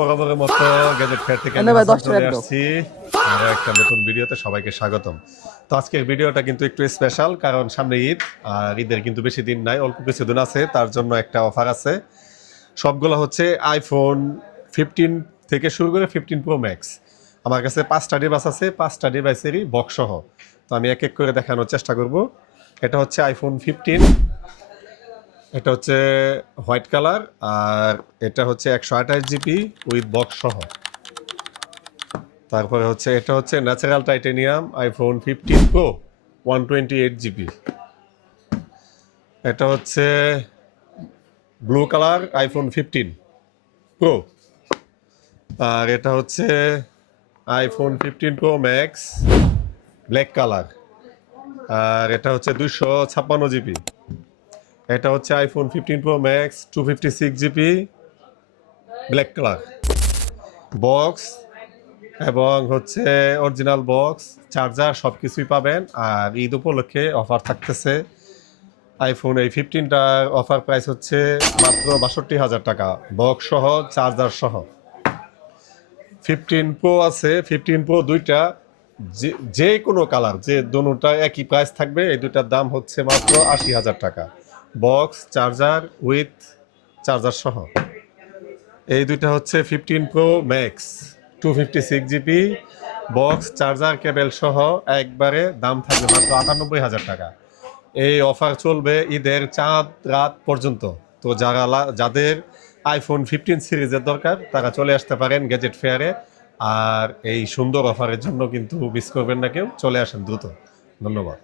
বরাবরের মতো gadget fair থেকে চলে আসছি আরো একটা নতুন ভিডিওতে। সবাইকে স্বাগতম। তো আজকের ভিডিওটা কিন্তু একটু স্পেশাল, কারণ সামনে ঈদ, আর ঈদের কিন্তু বেশি দিন নাই, অল্প কিছুদিন আছে। তার জন্য একটা অফার আছে। সবগুলো হচ্ছে আইফোন 15 থেকে শুরু করে 15 প্রো ম্যাক্স। আমার কাছে 5টা ডিভাইস আছে, 5টা ডিভাইসেরই বক্স সহ। তো আমি এক এক করে দেখানোর চেষ্টা করব। এটা হচ্ছে আইফোন 15, এটা হচ্ছে হোয়াইট কালার, আর এটা হচ্ছে 128 জিবি উইথ বক্স সহ। তারপরে হচ্ছে এটা হচ্ছে natural titanium iPhone 15 pro 128 GB. এটা হচ্ছে ব্লু কালার আইফোন 15 প্রো। আর এটা হচ্ছে iPhone 15 pro max black colour, আর এটা হচ্ছে 256 জিবি। এটা হচ্ছে iPhone 15 pro max 256 GB black colour box, এবং হচ্ছে অরিজিনাল বক্স, চার্জার সব কিছুই পাবেন। আর ঈদ উপলক্ষে অফার থাকতেছে। আইফোন এই 15টার অফার প্রাইস হচ্ছে মাত্র 62,000 টাকা, বক্স সহ চার্জার সহ। 15 প্রো আছে, 15 প্রো দুইটা, যে কোনো কালার, যে দুটোটা একই প্রাইস থাকবে। এই দুইটার দাম হচ্ছে মাত্র 80,000 টাকা, বক্স চার্জার উইথ চার্জার সহ। এই দুইটা হচ্ছে 15 pro max 256 GB box charger cable সহ, একবারে দাম থাকবে মাত্র 98,000 টাকা। এই অফার চলবে ঈদের চাঁদ রাত পর্যন্ত। তো যাদের আইফোন 15 সিরিজের দরকার, তারা চলে আসতে পারেন গ্যাজেট ফেয়ারে। আর এই সুন্দর অফারের জন্য কিন্তু মিস করবেন না কেউ, চলে আসেন দ্রুত। ধন্যবাদ।